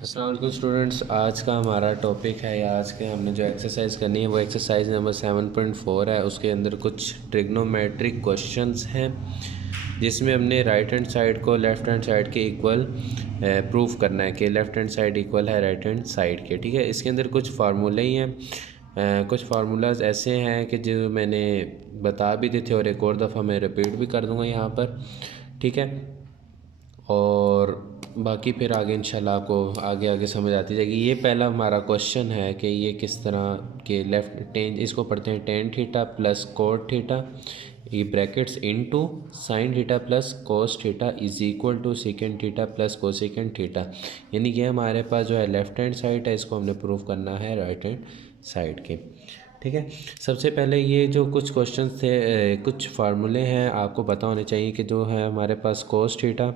अस्सलाम वालेकुम स्टूडेंट्स। आज का हमारा टॉपिक है या आज के हमने जो एक्सरसाइज करनी है वो एक्सरसाइज नंबर 7.4 है। उसके अंदर कुछ ट्रिग्नोमेट्रिक क्वेश्चंस हैं जिसमें हमने राइट हैंड साइड को लेफ़्ट हैंड साइड के इक्वल प्रूव करना है कि लेफ़्ट हैंड साइड इक्वल है राइट हैंड साइड के। ठीक है, इसके अंदर कुछ फार्मूले ही हैं। कुछ फार्मूलाज ऐसे हैं कि जो मैंने बता भी दी थे और एक और दफ़ा मैं रिपीट भी कर दूँगा यहाँ पर। ठीक है, और बाकी फिर आगे इंशाल्लाह आपको आगे आगे समझ आती जाएगी। ये पहला हमारा क्वेश्चन है कि ये किस तरह के लेफ़्ट टेन, इसको पढ़ते हैं tan theta plus cot theta ये brackets into sine theta plus cos theta is equal to secant theta plus cosecant theta. यानी कि हमारे पास जो है लेफ़्ट हैंड साइड है, इसको हमने प्रूव करना है राइट हैंड साइड के। ठीक है, सबसे पहले ये जो कुछ क्वेश्चंस थे, कुछ फार्मूले हैं आपको पता होने चाहिए कि जो है हमारे पास कोस थीटा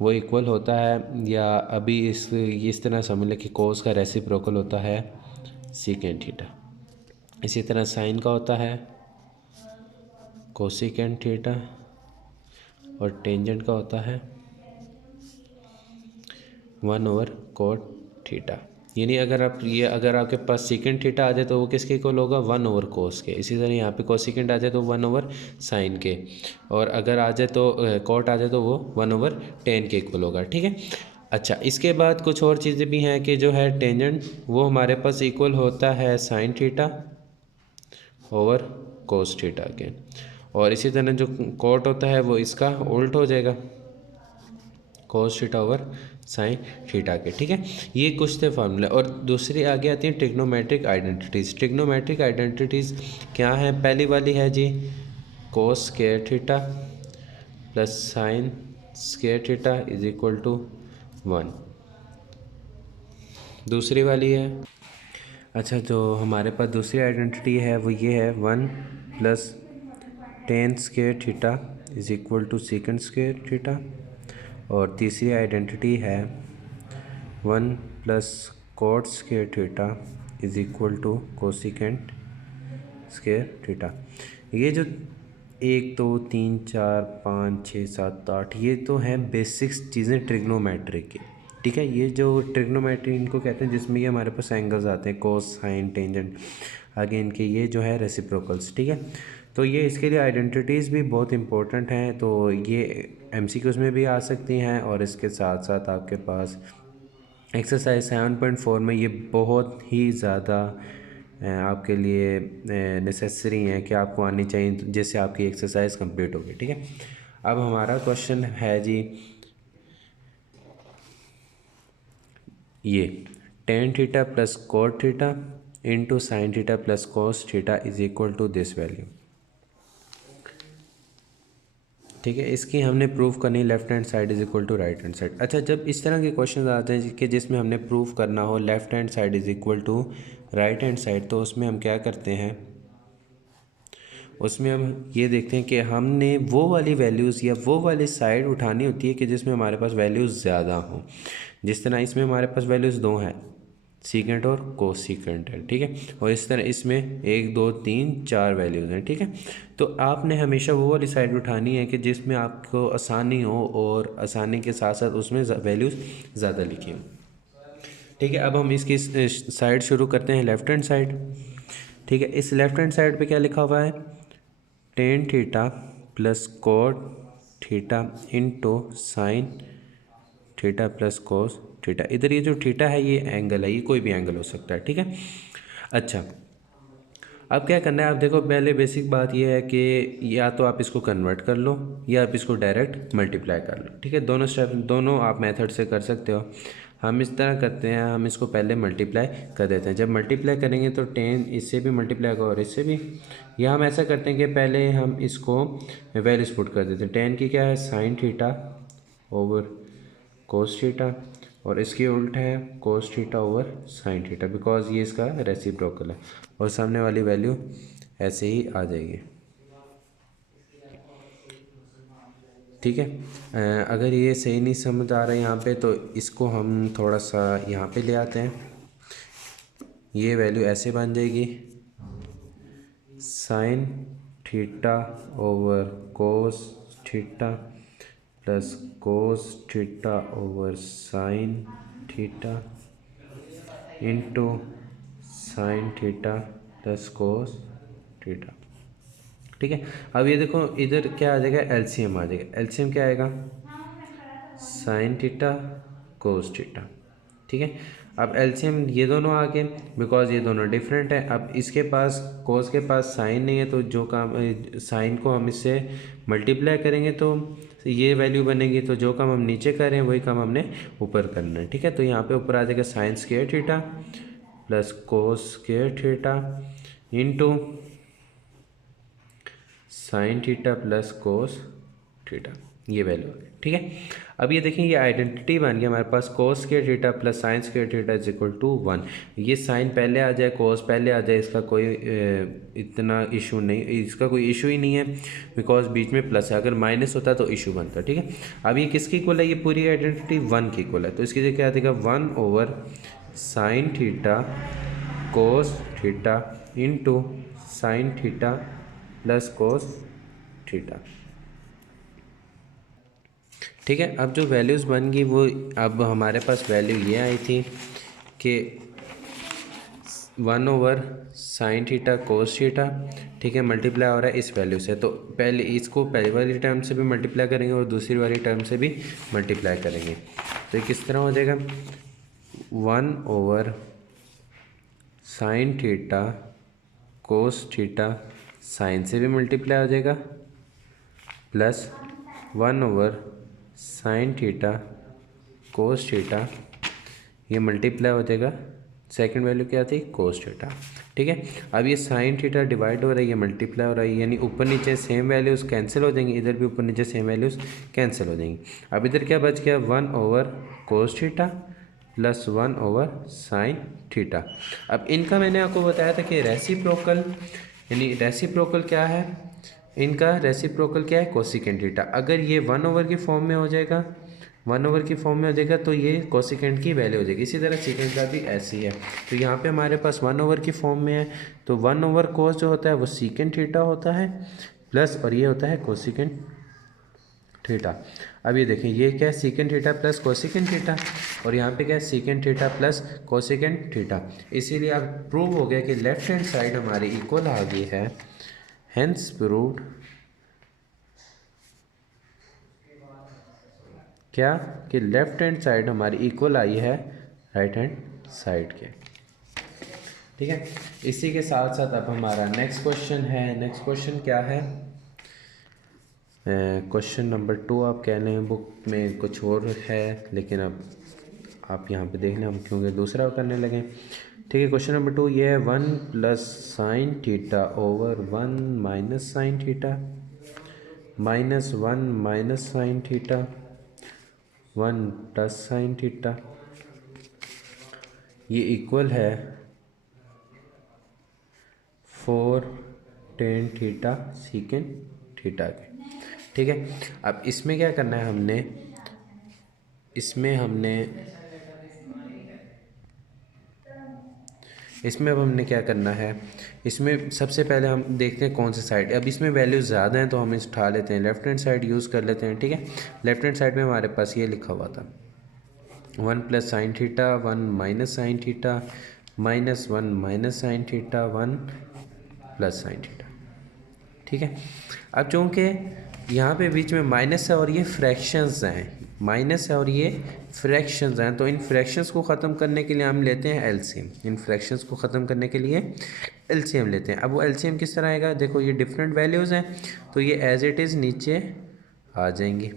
वो इक्वल होता है, या अभी इस तरह समझ लें कि कोस का रेसिप्रोकल होता है सीकेंड थीटा। इसी तरह साइन का होता है कोसिकेंड थीटा और टेंजेंट का होता है 1/कोट थीटा। यानी अगर आपके पास सीकेंड थीटा आ जाए तो वो किसके इक्वल होगा 1/कोस के। इसी तरह यहाँ पे कोसिकेंड आ जाए तो 1/साइन के, और अगर आ जाए तो कोट आ जाए तो वो 1/टेन के इक्वल होगा। ठीक है, अच्छा इसके बाद कुछ और चीज़ें भी हैं कि जो है टेंजेंट वो हमारे पास इक्वल होता है sine theta over cos theta के, और इसी तरह जो कोट होता है वो इसका उल्ट हो जाएगा cos theta over sine theta के। ठीक है, ये कुछ थे फार्मूला। और दूसरी आगे आती है ट्रिग्नोमेट्रिक आइडेंटिटीज़। ट्रिग्नोमेट्रिक आइडेंटिटीज़ क्या है? पहली वाली है जी cos square theta plus sine square theta is equal to 1। दूसरी वाली है, अच्छा जो हमारे पास दूसरी आइडेंटिटी है वो ये है 1 plus tan square theta is equal to secant square theta. और तीसरी आइडेंटिटी है 1 plus cot square theta is equal to cosecant square theta. ये जो 1 2 3 4 5 6 7 8 ये तो हैं बेसिक्स चीज़ें ट्रिग्नोमेट्री की। ठीक है, ये जो ट्रिग्नोमेट्री इनको कहते हैं जिसमें ये हमारे पास एंगल्स आते हैं कोस साइन टेंजेंट, आगे इनके ये जो है रेसिप्रोकल्स। ठीक है, तो ये इसके लिए आइडेंटिटीज़ भी बहुत इंपॉर्टेंट हैं, तो ये एमसीक्यूज़ में भी आ सकती हैं, और इसके साथ साथ आपके पास एक्सरसाइज 7.4 में ये बहुत ही ज़्यादा आपके लिए नेसेसरी हैं कि आपको आनी चाहिए, जिससे आपकी एक्सरसाइज कंप्लीट होगी। ठीक है, अब हमारा क्वेश्चन है जी ये tan theta plus cot theta into sin theta plus cos theta is equal to this value. ठीक है, इसकी हमने प्रूफ करनी left hand side is equal to right hand side. अच्छा, जब इस तरह के क्वेश्चन आते हैं कि जिसमें हमने प्रूफ करना हो left hand side is equal to right hand side, तो उसमें हम क्या करते हैं, उसमें हम ये देखते हैं कि हमने वो वाली वैल्यूज़ या वो वाली साइड उठानी होती है कि जिसमें हमारे पास वैल्यूज़ ज़्यादा हों। जिस तरह इसमें हमारे पास वैल्यूज़ दो हैं, सीकेंट और कोसीकेंट है। ठीक है, और इस तरह इसमें 1 2 3 4 वैल्यूज़ हैं। ठीक है, तो आपने हमेशा वो वाली साइड उठानी है कि जिसमें आपको आसानी हो और आसानी के साथ साथ उसमें वैल्यूज़ ज़्यादा लिखी हो। ठीक है, अब हम इसकी साइड शुरू करते हैं लेफ्ट हैंड साइड। ठीक है, इस लेफ्ट हैंड साइड पे क्या लिखा हुआ है, ten theta plus cot theta into sin theta plus cos theta. इधर ये जो थीटा है ये एंगल है, ये कोई भी एंगल हो सकता है। ठीक है, अच्छा अब क्या करना है, आप देखो पहले बेसिक बात ये है कि या तो आप इसको कन्वर्ट कर लो या आप इसको डायरेक्ट मल्टीप्लाई कर लो। ठीक है, दोनों स्टेप दोनों आप मेथड से कर सकते हो। हम इस तरह करते हैं, हम इसको पहले मल्टीप्लाई कर देते हैं। जब मल्टीप्लाई करेंगे तो टेन इससे भी मल्टीप्लाई होगा और इससे भी, या हम ऐसा करते हैं कि पहले हम इसको वैल्यूज पुट कर देते हैं। टेन की क्या है sine theta over cos theta, और इसके उल्ट है cos theta over sine theta, because ये इसका रेसिप्रोकल है, और सामने वाली वैल्यू ऐसे ही आ जाएगी। ठीक है, अगर ये सही नहीं समझ आ रहा है यहाँ पे, तो इसको हम थोड़ा सा यहाँ पे ले आते हैं। ये वैल्यू ऐसे बन जाएगी sine theta over cos theta plus cos theta over sine theta into sin theta plus cos theta. ठीक है, अब ये देखो इधर क्या आ जाएगा, एलसीएम आ जाएगा। एलसीएम क्या आएगा, साइन थीटा कोस थीटा। ठीक है, अब एलसीएम ये दोनों आ गए बिकॉज ये दोनों डिफरेंट है। अब इसके पास कोस के पास साइन नहीं है, तो जो काम साइन को हम इससे मल्टीप्लाई करेंगे तो ये वैल्यू बनेगी। तो जो काम हम नीचे कर रहे हैं वही काम हमने ऊपर करना है। ठीक है, तो यहाँ पे ऊपर आ जाएगा साइन स्क्वायर थीटा प्लस कोस square theta into sin theta plus cos theta, ये वैल्यू आ गई। ठीक है, अब ये देखें ये आइडेंटिटी बन गया हमारे पास, cos square theta plus sine square theta is equal to 1। ये साइन पहले आ जाए, कोस पहले आ जाए, इसका कोई इतना इशू नहीं, इसका कोई इशू ही नहीं है बिकॉज बीच में प्लस है। अगर माइनस होता तो इशू बनता। ठीक है, अब ये किसकी इक्वल है, ये पूरी आइडेंटिटी 1 की इक्वल है। तो इसकी जगह क्या देगा, 1 over sine theta cos theta into sin theta plus cos theta. ठीक है, अब जो वैल्यूज़ बन गई वो, अब हमारे पास वैल्यू ये आई थी कि 1 over sine theta cos theta, ठीक है, मल्टीप्लाई हो रहा है इस वैल्यू से। तो पहले इसको पहली वाली टर्म से भी मल्टीप्लाई करेंगे और दूसरी वाली टर्म से भी मल्टीप्लाई करेंगे। तो ये किस तरह हो जाएगा, 1 over sine theta cos theta sine से भी मल्टीप्लाई हो जाएगा plus 1 over sine theta cos theta, ये मल्टीप्लाई हो जाएगा, सेकंड वैल्यू क्या थी, कोस थीटा। ठीक है, अब ये साइन थीटा डिवाइड हो रहा है, ये मल्टीप्लाई हो रहा है, यानी ऊपर नीचे सेम वैल्यूज़ कैंसिल हो जाएंगी, इधर भी ऊपर नीचे सेम वैल्यूज़ कैंसिल हो जाएंगी। अब इधर क्या बच गया, 1 over cos theta plus 1 over sine theta. अब इनका मैंने आपको बताया था कि रेसिप्रोकल, यानी रेसिप्रोकल क्या है, इनका रेसिप्रोकल क्या है, कोसिकेंट थीटा। अगर ये 1 ओवर की फॉर्म में हो जाएगा, 1 ओवर की फॉर्म में हो जाएगा तो ये कोसिकेंट की वैल्यू हो जाएगी। इसी तरह सीकेंट का भी ऐसी है। तो यहाँ पे हमारे पास 1 ओवर की फॉर्म में है, तो 1 ओवर कोस जो होता है वो सीकेंट थीटा होता है प्लस, और ये होता है कोसिकेंट थीटा। अब ये देखें ये क्या है, secant theta plus cosecant theta, और यहाँ पे क्या है, secant theta plus cosecant theta. इसीलिए अब प्रूव हो गया कि लेफ्ट हैंड साइड हमारी इक्वल आ गई है, हेंस प्रूव्ड क्या, कि लेफ्ट हैंड साइड हमारी इक्वल आई है राइट हैंड साइड के। ठीक है, इसी के साथ साथ अब हमारा नेक्स्ट क्वेश्चन है। नेक्स्ट क्वेश्चन क्या है, क्वेश्चन नंबर 2 आप कह लें, बुक में कुछ और है लेकिन अब आप यहाँ पे देख लें हम क्योंकि दूसरा करने लगे। ठीक है, क्वेश्चन नंबर 2 ये है, 1 plus sine theta over 1 minus sine theta minus 1 minus sine theta 1 plus sine theta, ये इक्वल है 4 टेन थीटा सीकेंट थीटा के। ठीक है, अब इसमें क्या करना है हमने, इसमें अब हमने क्या करना है, इसमें सबसे पहले हम देखते हैं कौन सी साइड। अब इसमें वैल्यू ज़्यादा हैं तो हम इस उठा लेते हैं, लेफ्ट हैंड साइड यूज़ कर लेते हैं। ठीक है, लेफ्ट हैंड साइड में हमारे पास ये लिखा हुआ था 1 plus sine theta 1 minus sine theta minus 1 minus sine theta 1 plus sine theta. ठीक है, अब चूँकि यहाँ पे बीच में माइनस है और ये फ्रैक्शंस हैं, माइनस है और ये फ्रैक्शंस हैं, तो इन फ्रैक्शंस को ख़त्म करने के लिए हम लेते हैं एलसीएम। इन फ्रैक्शंस को ख़त्म करने के लिए एलसीएम लेते हैं। अब वो एलसीएम किस तरह आएगा, देखो ये डिफरेंट वैल्यूज़ हैं तो ये एज इट इज़ नीचे आ जाएंगी।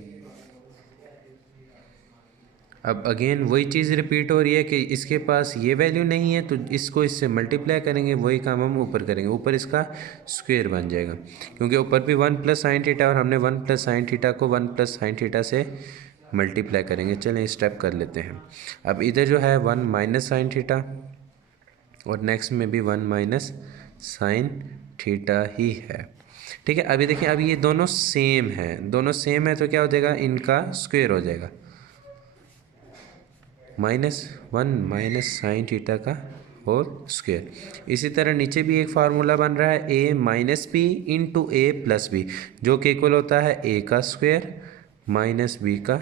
अब अगेन वही चीज़ रिपीट हो रही है कि इसके पास ये वैल्यू नहीं है तो इसको इससे मल्टीप्लाई करेंगे, वही काम हम ऊपर करेंगे, ऊपर इसका स्क्वायर बन जाएगा क्योंकि ऊपर भी 1 प्लस साइन थीटा और हमने 1 प्लस साइन थीटा को 1 प्लस साइन थीटा से मल्टीप्लाई करेंगे। चलें स्टेप कर लेते हैं। अब इधर जो है 1 माइनस साइन थीटा और नेक्स्ट में भी 1 माइनस साइन थीटा ही है। ठीक है, अभी देखिए अब ये दोनों सेम हैं, दोनों सेम है तो क्या हो जाएगा, इनका स्क्वायर हो जाएगा, -1 माइनस साइन थीटा का होल स्क्वायर। इसी तरह नीचे भी एक फार्मूला बन रहा है a minus B into A plus B, जो कि इक्वल होता है a का स्क्वायर माइनस बी का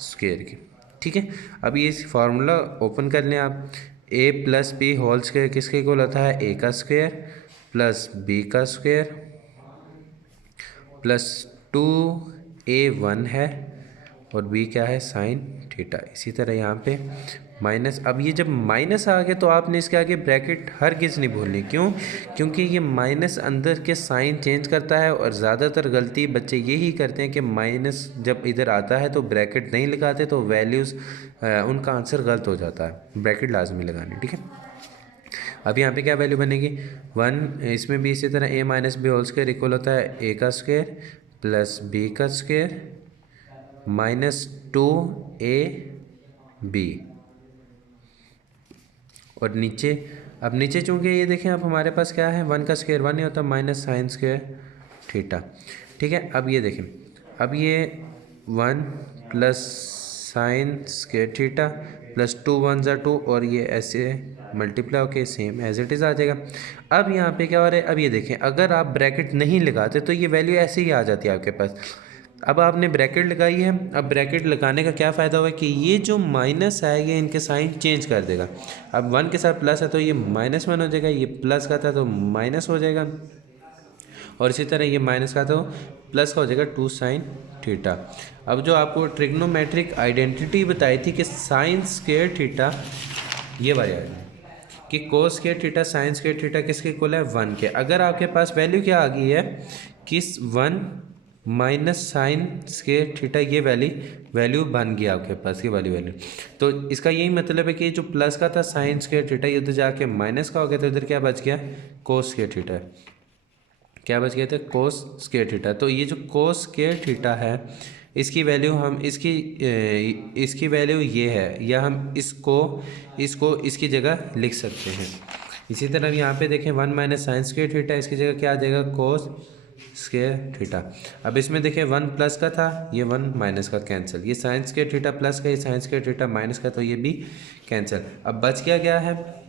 स्क्वायर की। ठीक है। अब ये फार्मूला ओपन कर लें आप। ए प्लस बी होल स्क्वायर किसके इक्वल होता है, ए का स्क्वायर प्लस बी का स्क्वायर प्लस 2a1 है और बी क्या है, साइन थीटा। इसी तरह यहाँ पे माइनस, अब ये जब माइनस आ गया तो आपने इसके आगे ब्रैकेट हरगिज़ नहीं भूलनी। क्यों? क्योंकि ये माइनस अंदर के साइन चेंज करता है और ज़्यादातर गलती बच्चे यही करते हैं कि माइनस जब इधर आता है तो ब्रैकेट नहीं लगाते, तो वैल्यूज़ उनका आंसर गलत हो जाता है। ब्रैकेट लाजमी लगानी, ठीक है। अब यहाँ पे क्या वैल्यू बनेगी, 1। इसमें भी इसी तरह a minus B whole square equal होता है a का स्क्वायर प्लस b का स्क्वायर माइनस 2ab। और नीचे, अब नीचे चूँकि ये देखें अब हमारे पास क्या है, 1 का स्क्वायर 1 नहीं होता, माइनस साइन स्क्वायर थीटा, ठीक है। अब ये देखें, अब ये 1 plus sine square theta plus 2 1 ज़ा 2 और ये ऐसे मल्टीप्लाई होके सेम एज इट इज़ आ जाएगा। अब यहाँ पे क्या हो रहा है, अब ये देखें अगर आप ब्रैकेट नहीं लगाते तो ये वैल्यू ऐसे ही आ जाती है आपके पास। अब आपने ब्रैकेट लगाई है, अब ब्रैकेट लगाने का क्या फ़ायदा हुआ कि ये जो माइनस है ये इनके साइन चेंज कर देगा। अब 1 के साथ प्लस है तो ये -1 हो जाएगा, ये प्लस का था तो माइनस हो जाएगा, और इसी तरह ये माइनस का तो प्लस का हो जाएगा 2 साइन थीटा। अब जो आपको ट्रिग्नोमेट्रिक आइडेंटिटी बताई थी कि साइन स्क्वायर थीटा, ये वाली आ गई कि कोस square theta sine square theta किसके इक्वल है, 1 के। अगर आपके पास वैल्यू क्या आ गई है कि 1 माइनस साइन स्क्वायर थीटा, ये वैल्यू बन गई आपके पास, ये वाली वैल्यू। तो इसका यही मतलब है कि जो प्लस का था साइन स्क्वायर थीटा, ये उधर जाके माइनस का हो गया, तो इधर क्या बच गया, कोस स्क्वायर थीटा। क्या बच गए थे, कोस स्क्वायर थीटा। तो ये जो कोस स्क्वायर थीटा है इसकी वैल्यू हम इसकी वैल्यू ये है, या हम इसको इसकी जगह लिख सकते हैं। इसी तरह यहाँ पे देखें 1 माइनस साइन स्क्वायर थीटा, इसकी जगह क्या आ जाएगा, कोस स्क्वायर थीटा। अब इसमें देखें 1 प्लस का था, ये 1 माइनस का कैंसिल, ये साइन स्क्वायर थीटा प्लस का, ये साइन स्क्वायर थीटा माइनस का, तो ये भी कैंसिल। अब बच क्या है,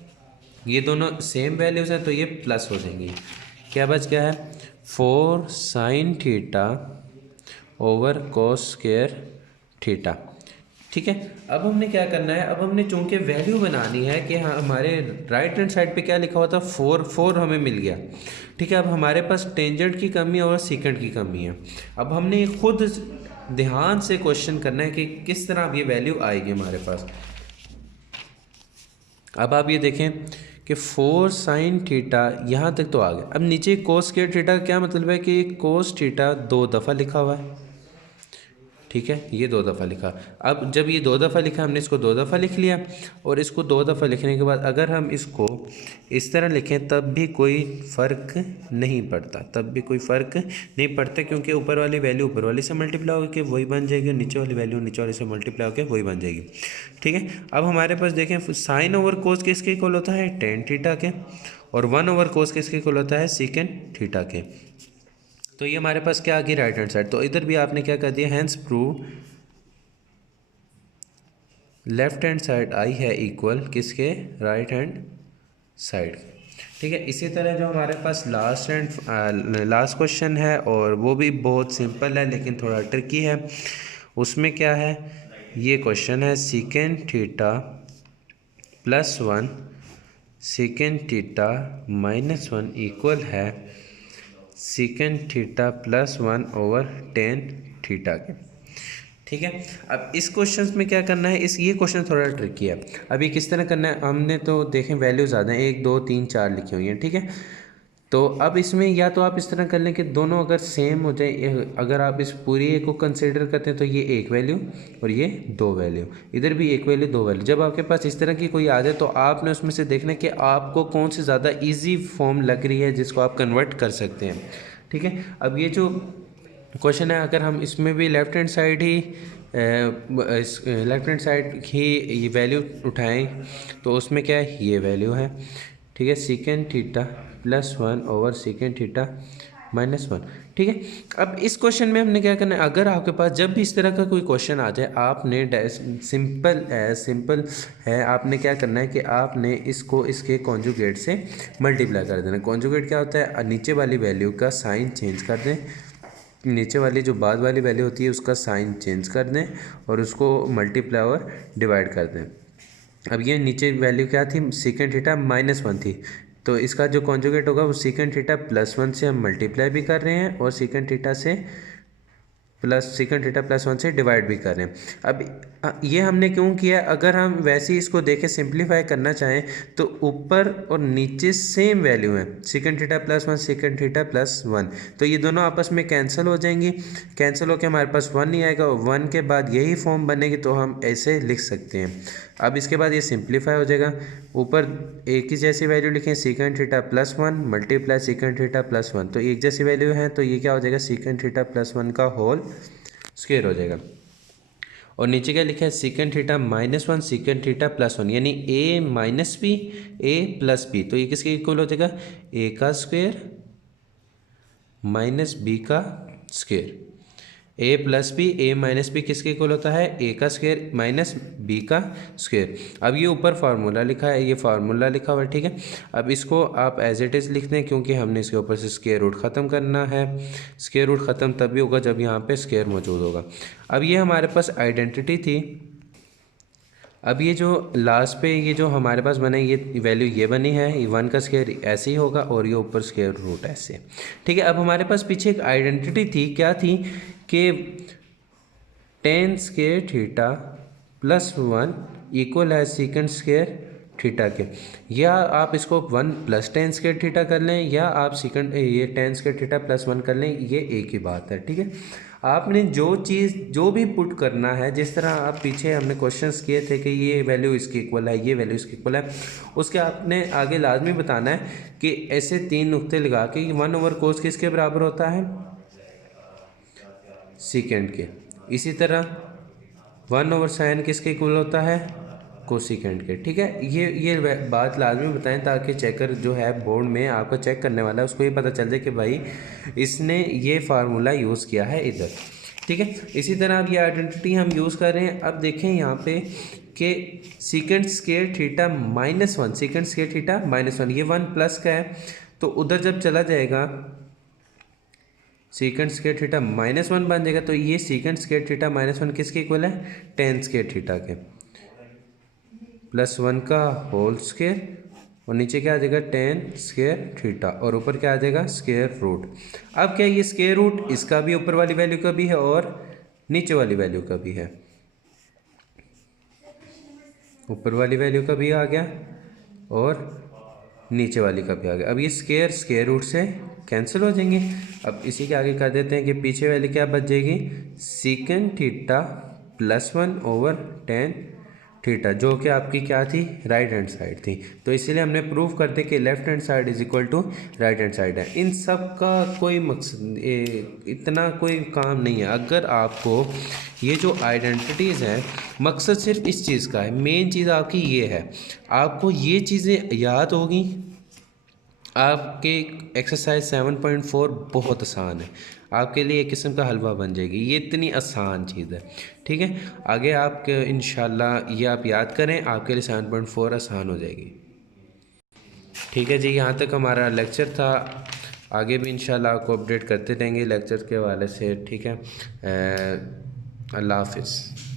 ये दोनों सेम वैल्यूज़ हैं तो ये प्लस हो जाएंगी। क्या बच गया है, 4 साइन थीटा ओवर कोस स्क्वायर थीटा, ठीक है। अब हमने क्या करना है, अब हमने चूंकि वैल्यू बनानी है कि हाँ हमारे राइट हैंड साइड पे क्या लिखा हुआ था, 4 हमें मिल गया, ठीक है। अब हमारे पास टेंजेंट की कमी और सीकेंट की कमी है। अब हमने खुद ध्यान से क्वेश्चन करना है कि किस तरह अब ये वैल्यू आएगी हमारे पास। अब आप ये देखें कि 4 साइन थीटा यहाँ तक तो आ गया। अब नीचे कोस स्क्वायर थीटा का क्या मतलब है कि कोस थीटा 2 दफ़ा लिखा हुआ है, ठीक है, ये 2 दफ़ा लिखा। अब जब ये 2 दफ़ा लिखा, हमने इसको 2 दफ़ा लिख लिया, और इसको 2 दफ़ा लिखने के बाद अगर हम इसको इस तरह लिखें तब भी कोई फ़र्क नहीं पड़ता, क्योंकि ऊपर वाली वैल्यू ऊपर वाली से मल्टीप्लाई होकर वही बन जाएगी, नीचे वाली वैल्यू नीचे वाली से मल्टीप्लाई होकर वही बन जाएगी, ठीक है। अब हमारे पास देखें साइन ओवर कोस किसके इक्वल होता है, टेन थीटा के, और 1 ओवर कोस किसके इक्वल होता है, सीकेंट थीटा के। तो ये हमारे पास क्या आ गई, राइट हैंड साइड। तो इधर भी आपने क्या कर दिया, hence prove left hand side आई है इक्वल किसके, राइट हैंड साइड, ठीक है। इसी तरह जो हमारे पास लास्ट क्वेश्चन है, और वो भी बहुत सिंपल है लेकिन थोड़ा ट्रिकी है। उसमें क्या है, ये क्वेश्चन है secant theta plus 1 secant theta minus 1 equal है secant theta plus 1 over tan theta के, ठीक है। अब इस क्वेश्चन में क्या करना है, ये क्वेश्चन थोड़ा ट्रिकी है। अब ये किस तरह करना है, हमने तो देखें वैल्यू ज़्यादा है, 1 2 3 4 लिखी हुई हैं, ठीक है। तो अब इसमें या तो आप इस तरह कर लें कि दोनों अगर सेम हो जाए, अगर आप इस पूरी एक को कंसिडर करते हैं तो ये 1 वैल्यू और ये 2 वैल्यू, इधर भी 1 वैल्यू 2 वैल्यू। जब आपके पास इस तरह की कोई आ जाए तो आपने उसमें से देखना कि आपको कौन सी ज़्यादा ईजी फॉर्म लग रही है जिसको आप कन्वर्ट कर सकते हैं, ठीक है। अब ये जो क्वेश्चन है, अगर हम इसमें भी लेफ्ट हैंड साइड ही ये वैल्यू उठाएं तो उसमें क्या है, ये वैल्यू है, ठीक है, secant theta plus 1 over secant theta minus 1, ठीक है। अब इस क्वेश्चन में हमने क्या करना है, अगर आपके पास जब भी इस तरह का कोई क्वेश्चन आ जाए, आपने सिंपल है, आपने क्या करना है कि आपने इसको इसके कॉन्जुगेट से मल्टीप्लाई कर देना। कॉन्जुगेट क्या होता है, नीचे वाली वैल्यू का साइन चेंज कर दें नीचे वाली जो बाद वाली वैल्यू होती है उसका साइन चेंज कर दें और उसको मल्टीप्लाई और डिवाइड कर दें। अब ये नीचे वैल्यू क्या थी, सेकेंड थीटा -1 थी, तो इसका जो कॉन्जुगेट होगा वो सेकेंड थीटा +1 से हम मल्टीप्लाई भी कर रहे हैं और सेकेंड थीटा +1 से डिवाइड भी कर रहे हैं। अब ये हमने क्यों किया, अगर हम वैसे ही इसको देखें सिंप्लीफाई करना चाहें तो ऊपर और नीचे सेम वैल्यू है, सेकेंड थीटा +1 सेकेंड थीटा +1, तो ये दोनों आपस में कैंसिल हो जाएंगी, कैंसिल होकर हमारे पास 1 नहीं आएगा और 1 के बाद यही फॉर्म बनेगी, तो हम ऐसे लिख सकते हैं। अब इसके बाद ये सिंप्लीफाई हो जाएगा, ऊपर एक ही जैसी वैल्यू लिखें, second theta +1 multiply second theta +1, तो एक जैसी वैल्यू है, तो ये क्या हो जाएगा, सेकेंड थीटा +1 का होल स्क्वायर हो जाएगा। और नीचे क्या लिखा है, सेकेंड थीटा -1 सेकेंड थीटा +1, यानी a minus B a plus B, तो ये किसके इक्वल हो जाएगा, a का स्क्वायर माइनस b का square. a plus B a minus B किसके इक्वल होता है, a का स्क्वायर माइनस b का स्क्वायर। अब ये ऊपर फार्मूला लिखा है, ये फार्मूला लिखा हुआ है, ठीक है। अब इसको आप एज इट इज़ लिख दें, क्योंकि हमने इसके ऊपर से स्क्वायर रूट ख़त्म करना है। स्क्वायर रूट ख़त्म तभी होगा जब यहाँ पे स्क्वायर मौजूद होगा। अब ये हमारे पास आइडेंटिटी थी। अब ये जो लास्ट पे ये जो हमारे पास बने, ये वैल्यू ये बनी है, ये 1 का स्क्वायर ऐसे ही होगा और ये ऊपर स्क्वायर रूट ऐसे, ठीक है। अब हमारे पास पीछे एक आइडेंटिटी थी, क्या थी कि tan स्क्वायर थीटा +1 इक्वल है सेकेंड स्क्वायर थीटा के, या आप इसको 1 + tan स्क्वायर थीटा कर लें, या आप सेकेंड ये tan स्क्वायर थीटा +1 कर लें, ये एक ही बात है, ठीक है। आपने जो भी पुट करना है, जिस तरह आप पीछे हमने क्वेश्चंस किए थे कि ये वैल्यू इसके इक्वल है, ये वैल्यू इसके इक्वल है, उसके आपने आगे लाजमी बताना है कि ऐसे 3 नुक्ते लगा के 1/cos किसके बराबर होता है, सेकेंड के। इसी तरह 1/sin किसके इक्वल होता है, कोसिकेंड के, ठीक है। ये बात लाजमी बताएं ताकि चेकर जो है बोर्ड में आपको चेक करने वाला है उसको ये पता चल जाए कि भाई इसने ये फार्मूला यूज़ किया है इधर, ठीक है। इसी तरह अब ये आइडेंटिटी हम यूज़ कर रहे हैं। अब देखें यहाँ पे कि second square theta -1 second square theta -1, ये 1 प्लस का है, तो उधर जब चला जाएगा सेकेंड स्क्वायर थीटा -1 बन जाएगा, तो ये सेकेंड स्क्वायर थीटा -1 किसके इक्वल है, tan स्क्वायर थीटा के, +1 का होल स्क्वायर और नीचे क्या आ जाएगा tan स्क्वायर थीटा और ऊपर क्या आ जाएगा स्क्वायर रूट। अब क्या ये स्क्वायर रूट इसका भी ऊपर वाली वैल्यू का भी है और नीचे वाली वैल्यू का भी है, ऊपर वाली वैल्यू का भी आ गया और नीचे वाली का भी आ गया। अब ये स्क्वायर रूट से कैंसिल हो जाएंगे। अब इसी के आगे कर देते हैं कि पीछे वाली क्या बच जाएगी, सेकेंड थीटा +1/tan थीटा, जो कि आपकी क्या थी, राइट हैंड साइड थी। तो इसीलिए हमने प्रूव कर दिया कि left hand side is equal to right hand side है। इन सब का कोई मकसद इतना कोई काम नहीं है। अगर आपको ये जो आइडेंटिटीज़ हैं, मकसद सिर्फ इस चीज़ का है, मेन चीज़ आपकी ये है, आपको ये चीज़ें याद होगी, आपके एक्सरसाइज 7.4 बहुत आसान है, आपके लिए एक किस्म का हलवा बन जाएगी, ये इतनी आसान चीज़ है, ठीक है। आगे आप इंशाल्लाह ये आप याद करें, आपके लिए 7.4 आसान हो जाएगी, ठीक है जी। यहाँ तक हमारा लेक्चर था, आगे भी इंशाल्लाह आपको अपडेट करते रहेंगे लेक्चर के हवाले से, ठीक है। अल्लाह हाफिज़।